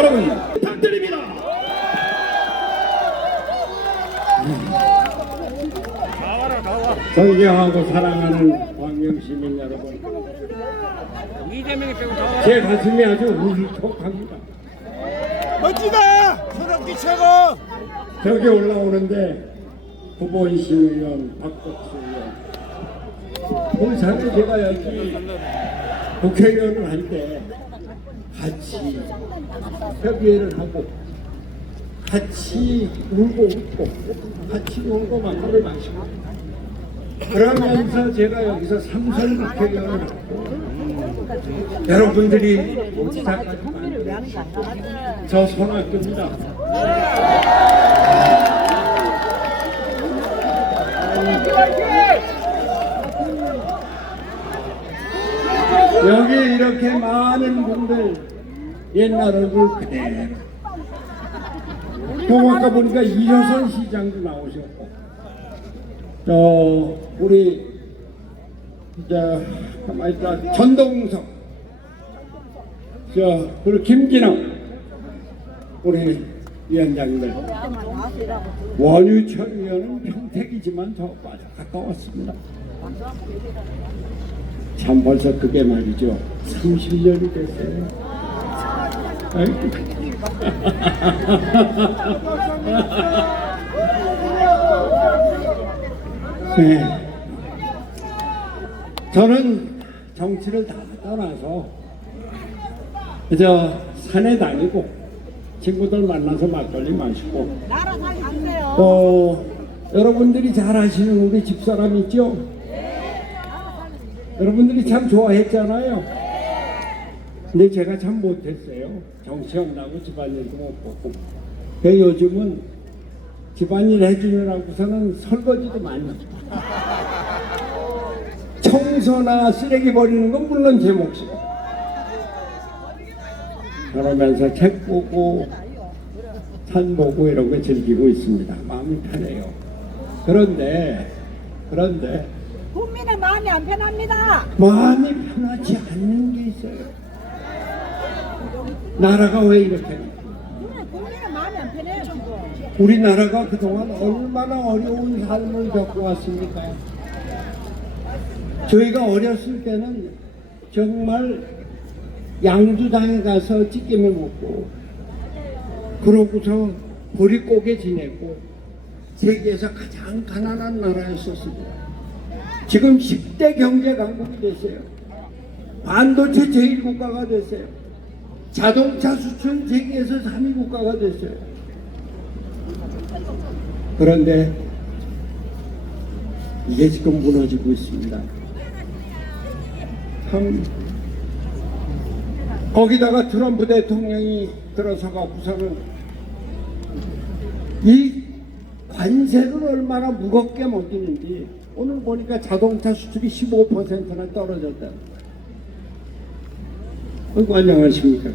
여러분 부탁드립니다. 존경하고 사랑하는 광명시민 여러분, 제 가슴이 아주 울컥합니다. 멋지다! 손학규 최고! 저기 올라오는데 구본신 의원, 박덕수 의원, 그 전에 제가 여기 국회의원을 할 때 같이 협의회를 하고 같이 울고 웃고 같이 놀고 막걸리 마시고 그러면서 제가 여기서 삼선 국회의원을 하고 여러분들이 시작까지 만들어주시고 저 손학규입니다. 여기 이렇게 많은 분들 옛날 얼굴 그대로 또 아까 보니까 이효선 시장도 나오셨고 또 우리 이제 가만히 있다 전동석 그리고 김진영 우리 위원장들 원유철 의원은 평택이지만 저 가까웠습니다. 참 벌써 그게 말이죠 30년이 됐어요. 네. 저는 정치를 다 떠나서 저 산에 다니고 친구들 만나서 막걸리 마시고 또 여러분들이 잘 아시는 우리 집사람 있죠? 여러분들이 참 좋아했잖아요. 근데 제가 참 못했어요. 정치한다고 집안일도 못 보고. 그 요즘은 집안일 해주느라고서는 설거지도 많이 하고 청소나 쓰레기 버리는 건 물론 제 몫이고 그러면서 책 보고 산 보고 이런 거 즐기고 있습니다. 마음이 편해요. 그런데 국민의 마음이 안 편합니다. 마음이 편하지 않는 게 있어요. 나라가 왜 이렇게 국민의 마음이 안 편해요 지금. 우리나라가 그동안 얼마나 어려운 삶을 겪고 왔습니까? 저희가 어렸을 때는 정말 양주당에 가서 찌개미 먹고 그러고서 보릿고개 지내고 세계에서 가장 가난한 나라였었습니다. 지금 10대 경제 강국이 됐어요. 반도체 제1국가가 됐어요. 자동차 수출 세계에서 3위 국가가 됐어요. 그런데 이게 지금 무너지고 있습니다. 참 거기다가 트럼프 대통령이 들어서가고서는 이 관세를 얼마나 무겁게 먹이는지 오늘 보니까 자동차 수출이 15%나 떨어졌다. 안녕하십니까.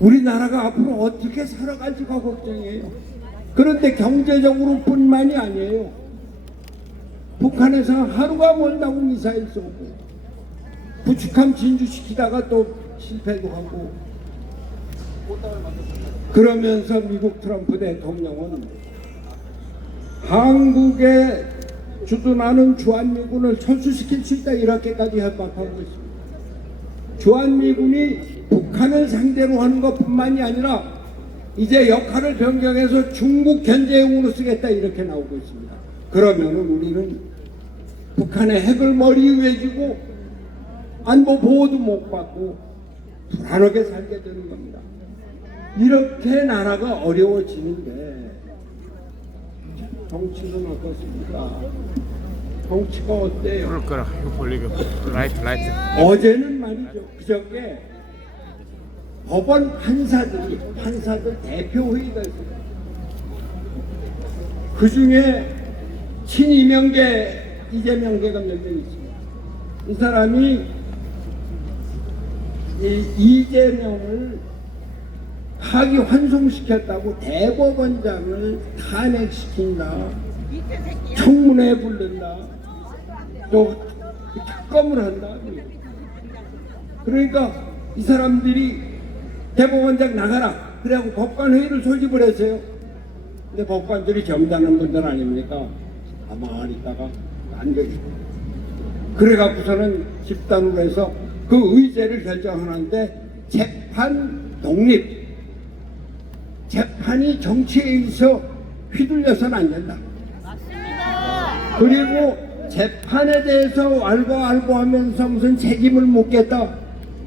우리나라가 앞으로 어떻게 살아갈지가 걱정이에요. 그런데 경제적으로 뿐만이 아니에요. 북한에서 하루가 멀다고 미사일 쏘고 부축함 진주시키다가 또 실패도 하고 그러면서 미국 트럼프 대통령은 한국에 주둔하는 주한미군을 철수시킬 수 있다 이렇게까지 협박하고 있습니다. 주한미군이 북한을 상대로 하는 것뿐만이 아니라 이제 역할을 변경해서 중국 견제용으로 쓰겠다 이렇게 나오고 있습니다. 그러면 우리는 북한의 핵을 머리 위에 쥐고 안보 보호도 못 받고 불안하게 살게 되는 겁니다. 이렇게 나라가 어려워지는데 정치는 어떻습니까? 정치가 어때요? 그럴 거라. 이거 벌리고. 라이트. 어제는 말이죠. 그저께 법원 판사들 대표회의가 있어요. 그 중에 친이명계, 이재명계가 몇 명 있습니다. 이 사람이 이재명을 파기 환송시켰다고 대법원장을 탄핵시킨다, 청문회 부른다, 또 특검을 한다. 그러니까 이 사람들이 대법원장 나가라. 그래갖고 법관 회의를 소집을 했어요. 근데 법관들이 점잖은 분들 아닙니까? 가만히 있다가 안 되겠고. 그래갖고서는 집단으로 해서 그 의제를 결정하는데 재판 독립. 재판이 정치에 의해서 휘둘려서는 안 된다. 그리고 재판에 대해서 알고하면서 무슨 책임을 묻겠다.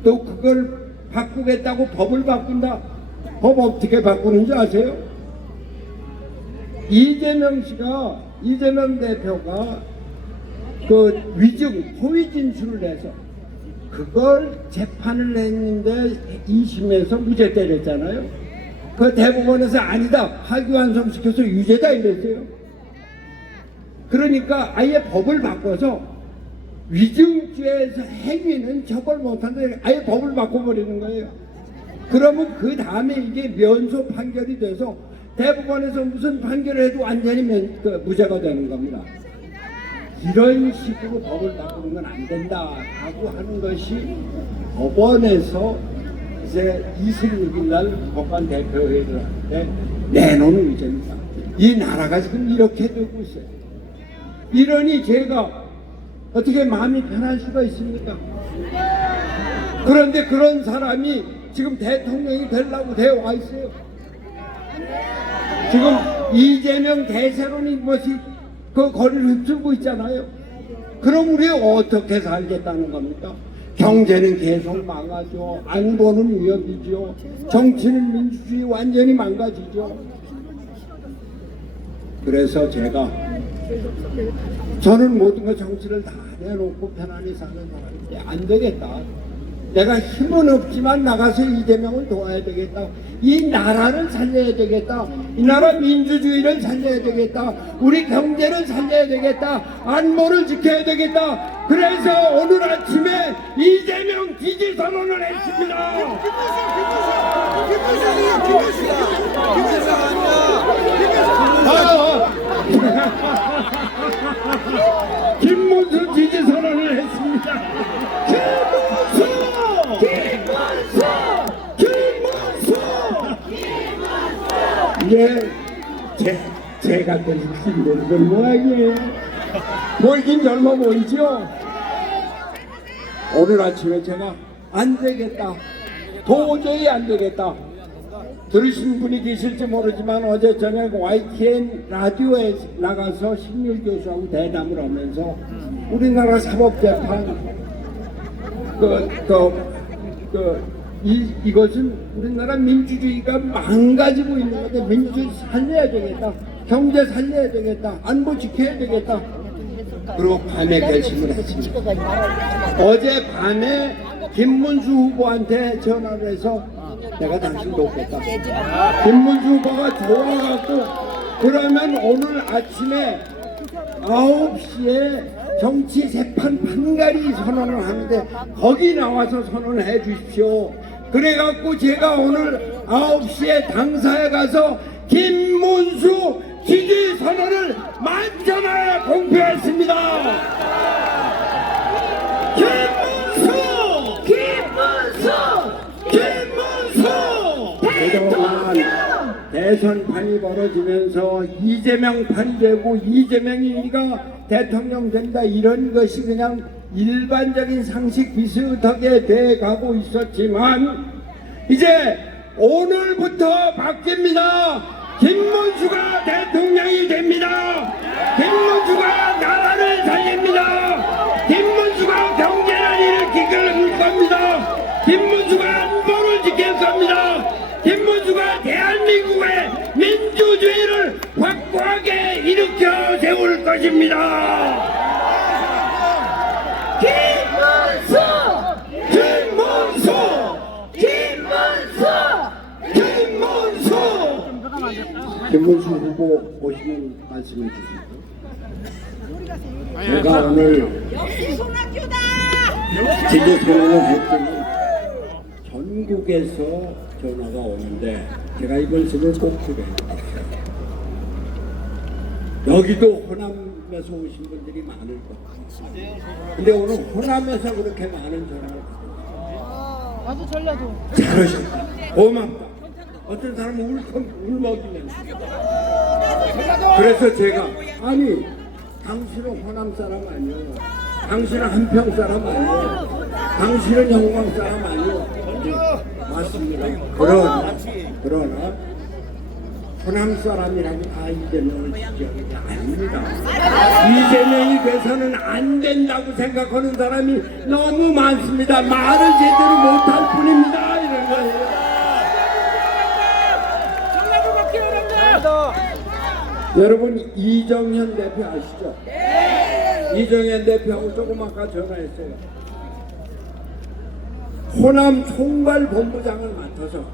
또 그걸 바꾸겠다고 법을 바꾼다. 법 어떻게 바꾸는지 아세요? 이재명 대표가 그 위증, 허위 진술을 해서 그걸 재판을 했는데 2심에서 무죄 때렸잖아요. 그 대법원에서 아니다, 파기환송시켜서 유죄다 이랬어요. 그러니까 아예 법을 바꿔서 위증죄에서 행위는 처벌 못하는데 아예 법을 바꿔버리는 거예요. 그러면 그 다음에 이게 면소 판결이 돼서 대법원에서 무슨 판결을 해도 완전히 무죄가 되는 겁니다. 이런 식으로 법을 바꾸는 건 안 된다라고 하는 것이 법원에서 이제 26일 날 법관 대표회의를 하는데 내놓은 의제입니다. 이 나라가 지금 이렇게 되고 있어요. 이러니 제가 어떻게 마음이 편할 수가 있습니까? 그런데 그런 사람이 지금 대통령이 되려고 되어 와 있어요. 지금 이재명 대세론이 것이 그 거리를 휩쓸고 있잖아요. 그럼 우리 어떻게 살겠다는 겁니까? 경제는 계속 망하죠. 안보는 위협이죠. 정치는 민주주의 완전히 망가지죠. 그래서 저는 모든 거 정치를 다 내놓고 편안히 사는 사람인데 안 되겠다. 내가 힘은 없지만 나가서 이재명을 도와야 되겠다. 이 나라를 살려야 되겠다. 이 나라 민주주의를 살려야 되겠다. 우리 경제를 살려야 되겠다. 안보를 지켜야 되겠다. 그래서 오늘 아침에 이재명 지지 선언을 했습니다. 김문수 지지 선언을 했습니다. 이게 제가 또 힘든 모양이에요. 보이긴 젊어 보이죠? 오늘 아침에 제가 안 되겠다. 도저히 안 되겠다. 들으신 분이 계실지 모르지만 어제 저녁 YTN 라디오에 나가서 신율 교수하고 대담을 하면서 우리나라 사법재판 이것은 우리나라 민주주의가 망가지고 있는 건데 민주주의 살려야 되겠다. 경제 살려야 되겠다. 안보 지켜야 되겠다. 그리고 밤에 결심을 했습니다. 어제 밤에 김문수 후보한테 전화를 해서 내가 당신 돕겠다. 김문수 후보가 좋아갖고 그러면 오늘 아침에 9시에 정치 세판 판가리 선언을 하는데 거기 나와서 선언을 해 주십시오. 그래갖고 제가 오늘 9시에 당사에 가서 김문수 지지 선언을 만전하에 공표했습니다. 김문수 그동안 대선판이 벌어지면서 이재명판이 되고 이재명이가 대통령 된다 이런 것이 그냥 일반적인 상식 비슷하게 돼가고 있었지만 이제 오늘부터 바뀝니다. 김문수가 대통령이 됩니다. 김문수가 나라를 살립니다. 김문수가 경제를 일으킬 겁니다. 김문수가 안보를 지킬 겁니다. 김문수가 대한민국의 민주주의를 확고하게 일으켜 세울 것입니다. 김문수 후보 오시면 말씀해 주시죠. 제가 오늘 지지 선언을 했더니 전국에서 전화가 오는데 제가 이걸 지금 꼭 드려요. 여기도 호남에서 오신 분들이 많을 것 같아요. 근데 오늘 호남에서 그렇게 많은 전화를 받았어요. 나도 전라도. 잘하셨다. 고맙다. 어떤 사람은 울먹이면서. 그래서 제가 아니 당신은 호남 사람 아니요. 당신은 한평 사람 아니요. 당신은 영광 사람 아니요. 맞습니다. 그러나 호남 사람이라고 다 이재명을 지지하는 게 아닙니다. 이재명이 돼서는 안 된다고 생각하는 사람이 너무 많습니다. 말을 제대로 못할 뿐입니다. 이런 거예요. 여러분 이정현 대표 아시죠? 이정현 대표하고 조금 아까 전화했어요. 호남 총괄본부장을 맡아서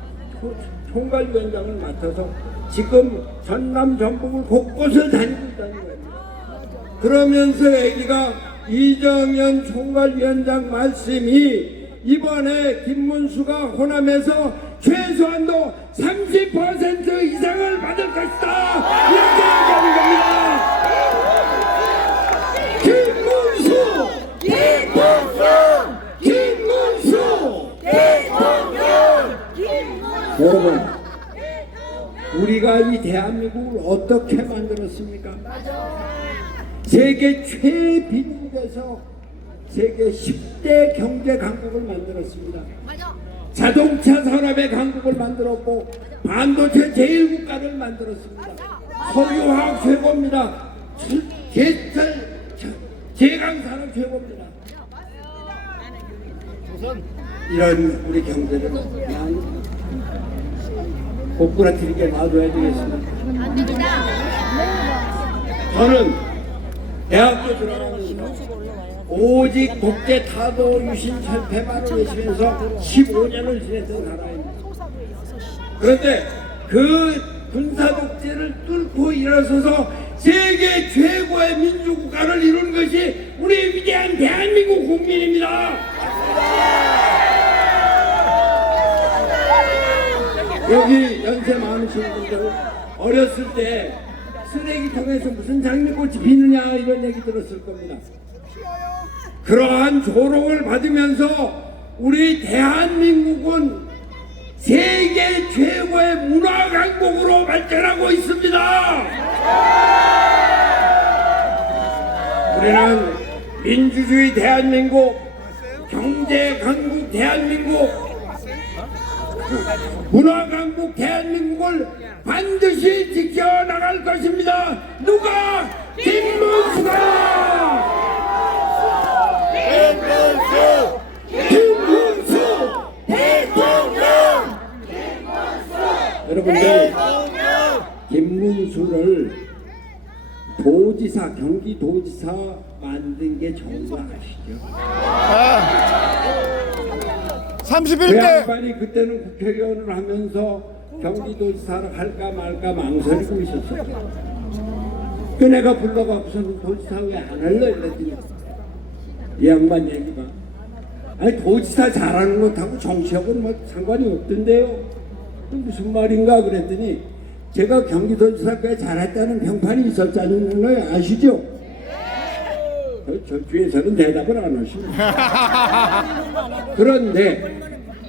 총괄위원장을 맡아서 지금 전남 전북을 곳곳을 다니고 있다는 거예요. 그러면서 얘기가 이정현 총괄위원장 말씀이 이번에 김문수가 호남에서 최소한도 30% 이상을 받을 것이다 이렇게 얘기하는 겁니다. 김문수 여러분 우리가 이 대한민국을 어떻게 만들었습니까? 세계 최빈국에서 세계 10대 경제 강국을 만들었습니다. 자동차 산업의 강국을 만들었고 반도체 제1국가를 만들었습니다. 석유화학 최고입니다. 제강 산업 최고입니다. 이런 우리 경제를 그냥 고꾸라뜨리게 놔둬야 되겠습니다. 저는 대학교 들어가면서 오직 독재 타도 유신 철폐만을 외치면서 15년을 지냈던 나라입니다. 그런데 그 군사 독재를 뚫고 일어서서 세계 최고의 민주국가를 이룬 것이 우리 위대한 대한민국 국민입니다. 여기 연세 많으신 분들 어렸을 때 쓰레기통에서 무슨 장미꽃이 피느냐 이런 얘기 들었을 겁니다. 그러한 조롱을 받으면서 우리 대한민국은 세계 최고의 문화 강국으로 발전하고 있습니다. 우리는 민주주의 대한민국, 경제 강국 대한민국, 문화 강국 대한민국을 반드시 지켜나갈 것입니다. 누가? 김문수가! 김문수 대통령! 여러분들 김문수를 도지사 경기도지사 만든 게 좋은 거 아시죠? 31대 그 양반이 그때는 국회의원을 하면서 경기도지사를 할까 말까 망설이고 있었어요. 그 내가 불러갖고서는 도지사 왜 안 할래? 이랬더니 이 양반 얘기가 아니 도지사 잘하는 것하고 정치하고는 뭐 상관이 없던데요. 무슨 말인가 그랬더니 제가 경기도지사 꽤 잘했다는 평판이 있었다는 거 아시죠? 저 뒤에서는 대답을 안 하십니다. 그런데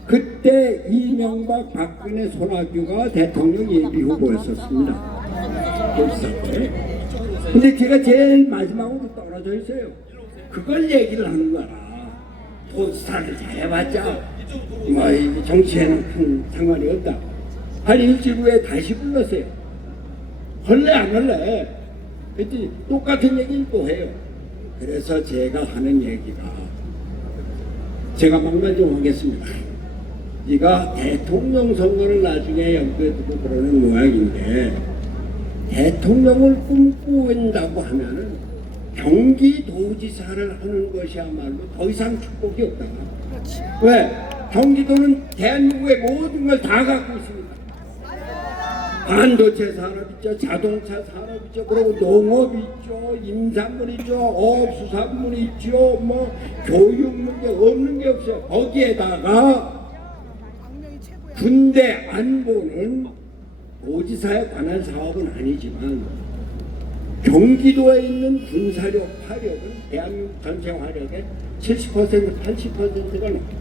그때 이명박 박근혜 손학규가 대통령 예비 후보였었습니다. 도지사 때. 근데 제가 제일 마지막으로 떨어져 있어요. 그걸 얘기를 하는 거라. 도지사를 잘해봤자 뭐 정치에는 큰 상관이 없다. 한 일주일 후에 다시 불렀어요. 할래 안 할래? 그랬더니 똑같은 얘기를 또 해요. 그래서 제가 하는 얘기가 제가 막말 좀 하겠습니다. 네가 대통령 선거를 나중에 염두에 두고 그러는 모양인데 대통령을 꿈꾼다고 하면은 경기도지사를 하는 것이야말로 더 이상 축복이 없다. 왜? 경기도는 대한민국의 모든 걸 다 갖고 있습니다. 반도체 산업 있죠, 자동차 산업 있죠, 그리고 농업 있죠, 임산물 있죠, 어업수산물 있죠, 뭐 교육 문제 없는 게 없어요. 거기에다가 군대 안보는 도지사에 관한 사업은 아니지만 경기도에 있는 군사력 화력은 대한민국 전체 화력의 70% 80%가 넘습니다.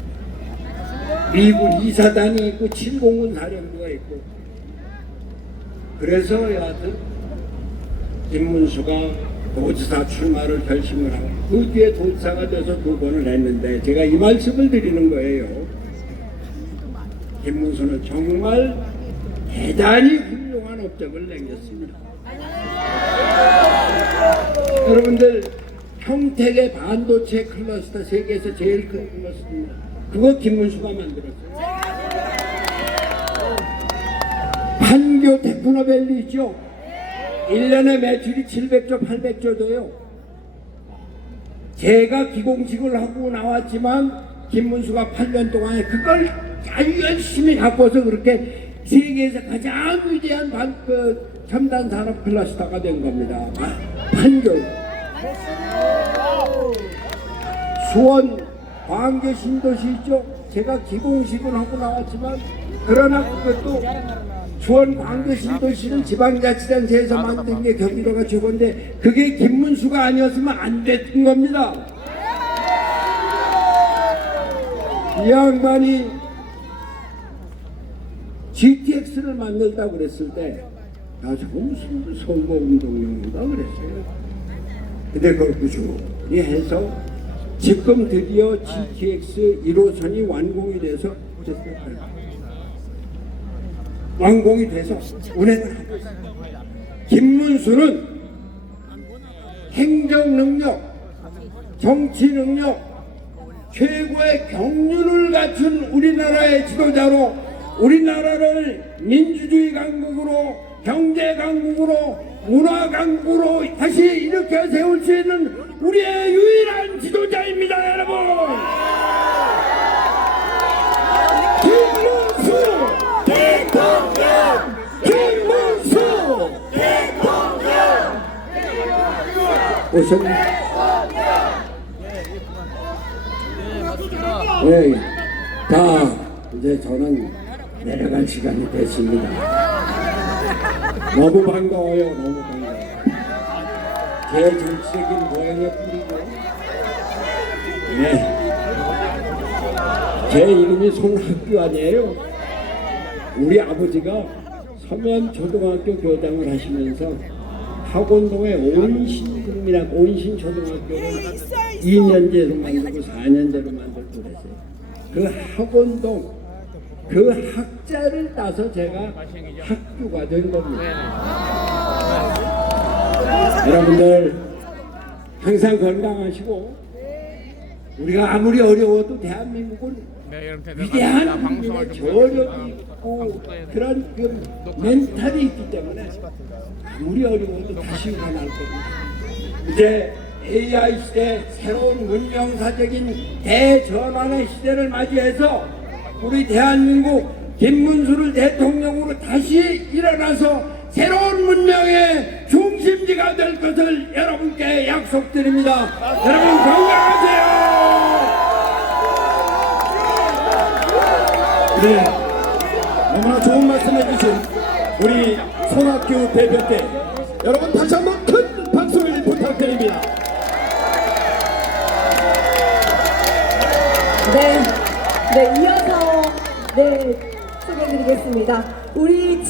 미군 2사단이 있고 7공군 사령부가 있고 그래서 여하튼 김문수가 도지사 출마를 결심을 하고 그 뒤에 도지사가 돼서 2번을 했는데 제가 이 말씀을 드리는 거예요. 김문수는 정말 대단히 훌륭한 업적을 남겼습니다. 여러분들 평택의 반도체 클러스터 세계에서 제일 큰 클러스터입니다. 그거 김문수가 만들었어요. 판교 테크노밸리 있죠? 1년에 매출이 700조 800조 돼요. 제가 기공식을 하고 나왔지만 김문수가 8년 동안에 그걸 아주 열심히 갖고서 그렇게 세계에서 가장 위대한 첨단 산업 클러스터가 된 겁니다. 판교 수원 광교 신도시 있죠? 제가 기공식을 하고 나왔지만 그러나 그것도 수원 광교 신도시는 지방자치단체에서 만든 게 경기도가 최고인데 그게 김문수가 아니었으면 안 됐던 겁니다. 이 양반이 GTX를 만들다고 그랬을 때 저거 무슨 선거운동용인가 그랬어요. 근데 그걸 꾸준히 해서 지금 드디어 GTX 1호선이 완공이 돼서 운행을 하고 있습니다. 김문수는 행정 능력, 정치 능력, 최고의 경륜을 갖춘 우리나라의 지도자로 우리나라를 민주주의 강국으로 경제 강국으로 문화 강국으로 다시 일으켜 세울 수 있는 우리의 유일한 지도자입니다, 여러분. 김문수 대통령! 김문수 대통령! 오셨네. 네, 다 이제 저는 내려갈 시간이 됐습니다. 너무 반가워요, 너무 반가워요. 제 정치적인 모양에 뿌리고, 네, 제 이름이 손학규환이에요. 우리 아버지가 서면 초등학교 교장을 하시면서 학원동에 온신 초등학교를 2년제로 만들고 4년제로 만들고 그랬어요. 그 학원동 그 학자를 따서 제가 학교가 된 겁니다. 여러분들 항상 건강하시고 우리가 아무리 어려워도 대한민국은 위대한 국민의 저력이 있고 그런 그 멘탈이 있기 때문에 아무리 어려워도 다시 일어날 겁니다. 이제 AI 시대 새로운 문명사적인 대전환의 시대를 맞이해서 우리 대한민국 김문수를 대통령으로 다시 일어나서 새로운 문명의 중심지가 될 것을 여러분께 약속드립니다. 여러분 건강하세요. 네, 너무나 좋은 말씀 해주신 우리 손학규 대표께 여러분 다시 한번 큰 박수를 부탁드립니다. 네, 이어서 소개해드리겠습니다. 우리